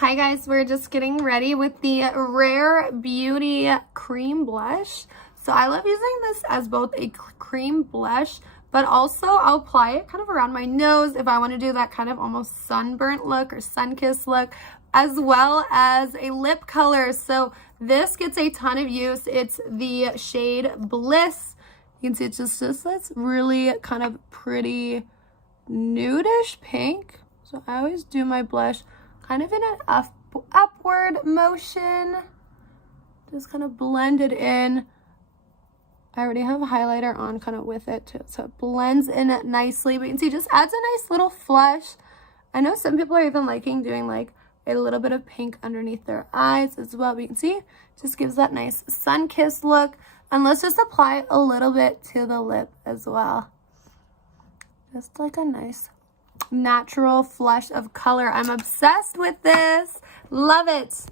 Hi guys, we're just getting ready with the Rare Beauty cream blush. So I love using this as both a cream blush, but also I'll apply it kind of around my nose if I want to do that kind of almost sunburnt look or sun-kissed look, as well as a lip color. So this gets a ton of use. It's the shade Bliss. You can see it's just this really kind of pretty nudish pink. So I always do my blush kind of in an upward motion. Just kind of blend it in. I already have a highlighter on kind of with it too, so it blends in nicely. But you can see it just adds a nice little flush. I know some people are even liking doing like a little bit of pink underneath their eyes as well. But you can see it just gives that nice sun-kissed look. And let's just apply a little bit to the lip as well. Just like a nice natural flush of color. I'm obsessed with this. Love it.